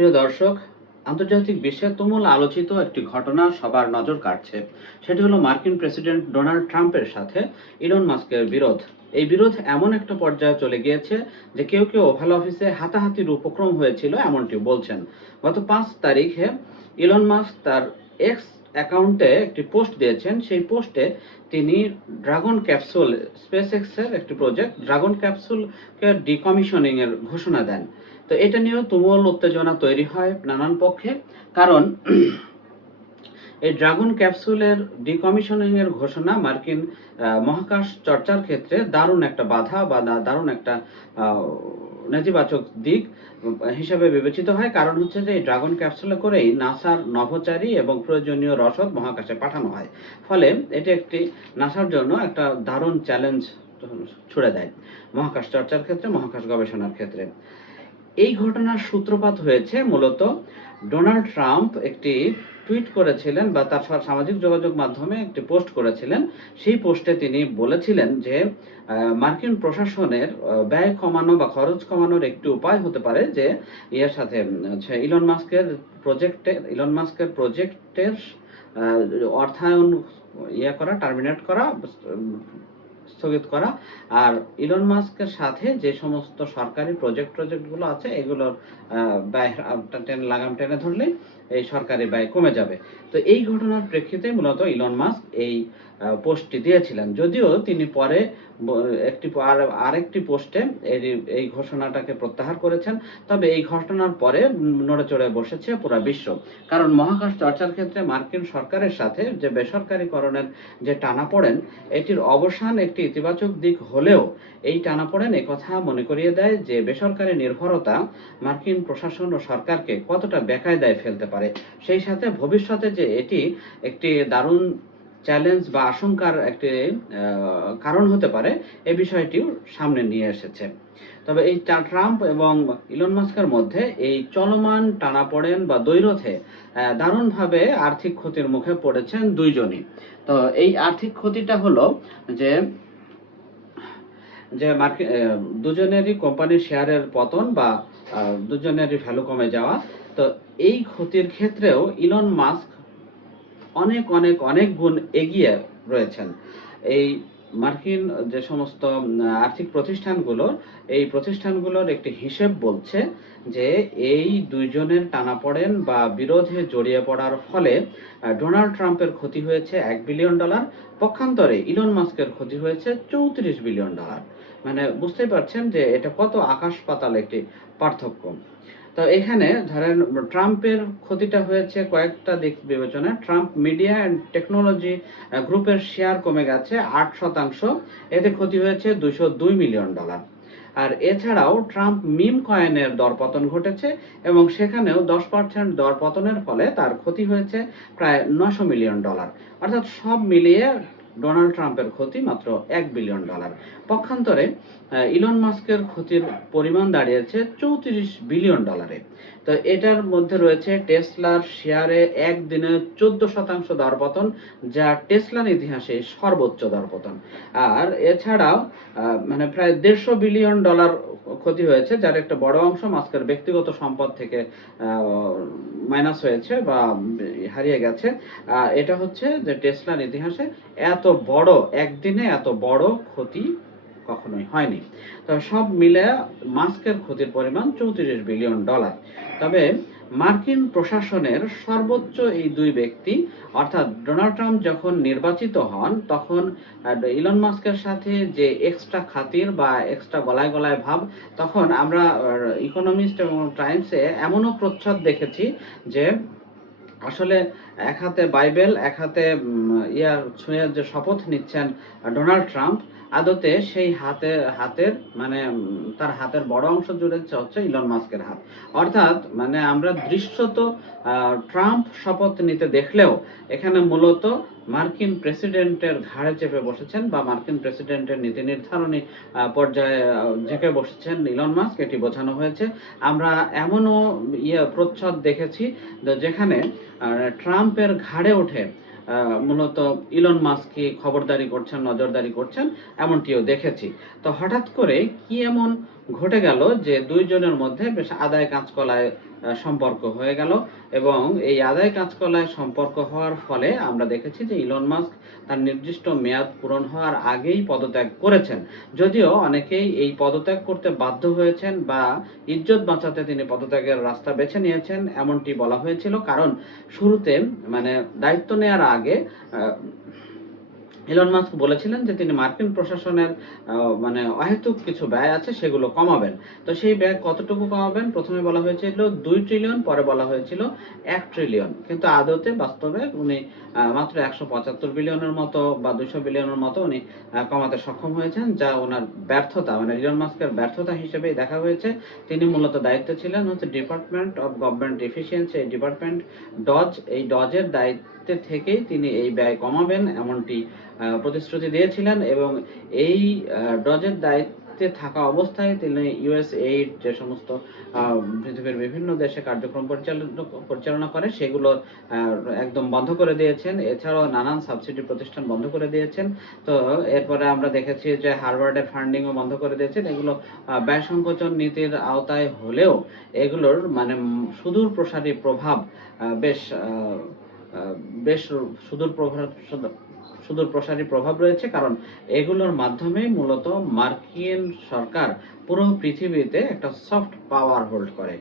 প্রিয় দর্শক, আন্তর্জাতিক বিশ্বে তুমুল আলোচিত একটি ঘটনা সবার নজর কাটছে সেটি হলো মার্কিন প্রেসিডেন্ট ডোনাল্ড ট্রাম্পের সাথে ইলন মাস্কের বিরোধ। এই বিরোধ এমন একটা পর্যায়ে চলে গিয়েছে যে কেউ কেউ ওভাল অফিসে হাতাহাতির উপক্রম হয়েছিল এমনটি বলছেন। গত পাঁচ তারিখে ইলন মাস্ক তার এক্স অ্যাকাউন্টে একটি পোস্ট দিয়েছেন। সেই পোস্টে তিনি ড্রাগন ক্যাপসুল স্পেস এক্সের একটি প্রজেক্ট ড্রাগন ক্যাপসুলকে ডিকমিশনিং এর ঘোষণা দেন। তো এটা নিয়েও তুমুল উত্তেজনা তৈরি হয় নানান পক্ষে। কারণ এই ড্রাগন ক্যাপসুলের ডিকমিশনিং এর ঘোষণা মার্কিন মহাকাশ চর্চার ক্ষেত্রে দারুণ একটা বাধা বা দারুণ একটা নেতিবাচক দিক হিসেবে বিবেচিত হয়। কারণ হচ্ছে যে এই ড্রাগন ক্যাপসুলে করেই নাসার নভোচারী এবং প্রয়োজনীয় রসদ মহাকাশে পাঠানো হয়। ফলে এটি একটি নাসার জন্য একটা দারুণ চ্যালেঞ্জ ছুড়ে দেয় মহাকাশ চর্চার ক্ষেত্রে, মহাকাশ গবেষণার ক্ষেত্রে। এই ঘটনার সূত্রপাত হয়েছে মূলত ডোনাল্ড ট্রাম্প একটি টুইট করেছিলেন বা তার সামাজিক যোগাযোগ মাধ্যমে একটি পোস্ট করেছিলেন। সেই পোস্টে তিনি বলেছিলেন যে মার্কিন প্রশাসনের ব্যয় কমানো বা খরচ কমানোর একটি উপায় হতে পারে যে ইয়ের সাথে ইলন মাস্কের প্রজেক্টে ইলন মাস্কের প্রজেক্টের অর্থায়ন ইয়ে করা টার্মিনেট করা স্থগিত করা। আর ইলন মাস্কের সাথে যে সমস্ত সরকারি প্রজেক্ট প্রজেক্টগুলো আছে, এগুলোর ব্যয় টেনে লাগাম টেনে ধরলে এই সরকারি ব্যয় কমে যাবে। তো এই ঘটনার প্রেক্ষিতে মূলত ইলন মাস্ক এই পোস্টটি দিয়েছিলেন। যদিও তিনি পরে একটি আর, আরেকটি পোস্টে এই এই ঘোষণাটাকে প্রত্যাহার করেছেন, তবে এই ঘটনার পরে নড়েচড়ে বসেছে পুরো বিশ্ব। কারণ মহাকাশ চর্চার ক্ষেত্রে মার্কিন সরকারের সাথে যে বেসরকারীকরণের যে টানাপোড়েন, এটির অবসান একটি ইতিবাচক দিক হলেও এই টানাপোড়েন কথা মনে করিয়ে দেয় যে বেসরকারি নির্ভরতা মার্কিন প্রশাসন ও সরকারকে কতটা বেকায়দায় ফেলতে পারে। সেই সাথে ভবিষ্যতে যে এটি একটি দারুণ চ্যালেঞ্জ বা আশঙ্কার একটি কারণ হতে পারে এই বিষয়টিও সামনে নিয়ে এসেছে। তবে এই ট্রাম্প এবং ইলন মাস্কের মধ্যে এই চলমান টানাপোড়েন বা দ্বৈরথে আহ, দারুণভাবে আর্থিক ক্ষতির মুখে পড়েছেন দুইজনই। তো এই আর্থিক ক্ষতিটা হলো যে যে মার্কেট দুজনেরই কোম্পানির শেয়ারের পতন বা দুজনেরই ভ্যালু কমে যাওয়া। তো এই ক্ষতির ক্ষেত্রেও ইলন মাস্ক অনেক অনেক অনেক গুণ এগিয়ে রয়েছেন। এই মার্কিন যে সমস্ত আর্থিক প্রতিষ্ঠানগুলোর এই প্রতিষ্ঠানগুলোর একটি হিসেব বলছে যে এই দুইজনের টানাপড়েন বা বিরোধে জড়িয়ে পড়ার ফলে ডোনাল্ড ট্রাম্পের ক্ষতি হয়েছে এক বিলিয়ন ডলার, পক্ষান্তরে ইলন মাস্কের ক্ষতি হয়েছে চৌত্রিশ বিলিয়ন ডলার। মানে বুঝতেই পারছেন যে এটা কত আকাশ পাতাল একটি পার্থক্য। তো এখানে ধরেন ট্রাম্পের ক্ষতিটা হয়েছে কয়েকটা দিক বিবেচনায়। ট্রাম্প মিডিয়া অ্যান্ড টেকনোলজি গ্রুপের শেয়ার কমে গেছে আট শতাংশ। এতে ক্ষতি হয়েছে দুশো দুই মিলিয়ন ডলার। আর এছাড়াও ট্রাম্প মিম কয়েনের দরপতন ঘটেছে এবং সেখানেও দশ পার্সেন্ট দরপতনের ফলে তার ক্ষতি হয়েছে প্রায় নশো মিলিয়ন ডলার। অর্থাৎ সব মিলিয়ে ডোনাল্ড ট্রাম্পের ক্ষতি মাত্র এক বিলিয়ন ডলার। পক্ষান্তরে ইলন মাস্কের ক্ষতির পরিমাণ দাঁড়িয়েছে চৌত্রিশ বিলিয়ন ডলারে। তো এটার মধ্যে রয়েছে টেসলার শেয়ারে একদিনে চোদ্দ শতাংশ দরপতন, যা টেসলার ইতিহাসে সর্বোচ্চ দরপতন। আর এছাড়াও মানে প্রায় দেড়শো বিলিয়ন ডলার ক্ষতি হয়েছে, যার একটা বড় অংশ মাস্কের ব্যক্তিগত সম্পদ থেকে মাইনাস হয়েছে বা হারিয়ে গেছে। এটা হচ্ছে যে টেসলার ইতিহাসে এত বড়, একদিনে এত বড় ক্ষতি কখনোই হয়নি। তো সব মিলে মাস্কের ক্ষতির পরিমাণ চৌত্রিশ বিলিয়ন ডলার। তবে মার্কিন প্রশাসনের সর্বোচ্চ এই দুই ব্যক্তি, অর্থাৎ ডোনাল্ড ট্রাম্প যখন নির্বাচিত হন, তখন ইলন মাস্কের সাথে যে এক্সট্রা খাতির বা এক্সট্রা গলায় গলায় ভাব, তখন আমরা ইকোনমিস্ট এবং টাইমসে এমনও প্রচ্ছদ দেখেছি যে আসলে এক হাতে বাইবেল এক হাতে ইয়ার ছুঁয়ে যে শপথ নিচ্ছেন ডোনাল্ড ট্রাম্প আদতে সেই হাতে হাতের মানে তার হাতের বড় অংশ জুড়ে হচ্ছে ইলন মাস্কের হাত। অর্থাৎ মানে আমরা দৃশ্যত ট্রাম্প শপথ নিতে দেখলেও এখানে মূলত মার্কিন প্রেসিডেন্টের ঘাড়ে চেপে বসেছেন বা মার্কিন প্রেসিডেন্টের নীতি নির্ধারণী পর্যায়ে ঝেঁকে বসেছেন ইলন মাস্ক এটি বোঝানো হয়েছে। আমরা এমনও ইয়ে প্রচ্ছদ দেখেছি যেখানে আহ, ট্রাম্পের ঘাড়ে ওঠে মূলত ইলন মাস্ককে খবরদারি করছেন, নজরদারি করছেন, এমনটিও দেখেছি। তো হঠাৎ করে কি এমন ঘটে গেল যে দুইজনের মধ্যে বেশ আদায় কাঁচকলায় সম্পর্ক হয়ে গেল এবং এই আদায় কাঁচকলায় সম্পর্ক হওয়ার ফলে আমরা দেখেছি যে ইলন মাস্ক তার নির্দিষ্ট মেয়াদ পূরণ হওয়ার আগেই পদত্যাগ করেছেন। যদিও অনেকেই এই পদত্যাগ করতে বাধ্য হয়েছেন বা ইজ্জত বাঁচাতে তিনি পদত্যাগের রাস্তা বেছে নিয়েছেন এমনটি বলা হয়েছিল। কারণ শুরুতে মানে দায়িত্ব নেওয়ার আগে ইলন মাস্ক বলেছিলেন যে তিনি মার্কিন প্রশাসনের মানে অহেতুক কিছু ব্যয় আছে সেগুলো কমাবেন। তো সেই ব্যয় কতটুকু কমাবেন? প্রথমে বলা হয়েছিল দুই ট্রিলিয়ন পরে বলা হয়েছিল এক ট্রিলিয়ন কিন্তু আদতে বাস্তবে উনি মাত্র একশো পঁচাত্তর বিলিয়নের মতো বা দুইশো বিলিয়নের মতো উনি কমাতে সক্ষম হয়েছেন, যা ওনার ব্যর্থতা মানে ইলন মাস্কের ব্যর্থতা হিসেবেই দেখা হয়েছে। তিনি মূলত দায়িত্ব ছিলেন হচ্ছে ডিপার্টমেন্ট অফ গভর্নমেন্ট এফিসিয়েন্সি এই ডিপার্টমেন্ট ডজ এই ডজের দায়িত্বে থেকেই তিনি এই ব্যয় কমাবেন, এমনটি প্রতিশ্রুতি দিয়েছিলেন এবং এই ডজের দায়িত্বে থাকা অবস্থায় তিনি ইউএস এইড যে সমস্ত পৃথিবীর বিভিন্ন দেশে কার্যক্রম পরিচালনা পরিচালনা করে সেগুলো একদম বন্ধ করে দিয়েছেন। এছাড়াও নানান সাবসিডি প্রতিষ্ঠান বন্ধ করে দিয়েছেন। তো এরপরে আমরা দেখেছি যে হারভার্ডের ফান্ডিংও বন্ধ করে দিয়েছেন। এগুলো ব্যয় সংকোচন নীতির আওতায় হলেও এগুলোর মানে সুদূর প্রসারী প্রভাব বেশ বেশ সুদূর প্রভাব সুদূর প্রসারী প্রভাব রয়েছে, কারণ এগুলোর মাধ্যমে মূলত মার্কিন সরকার পুরো পৃথিবীতে একটা সফট পাওয়ার হোল্ড করে।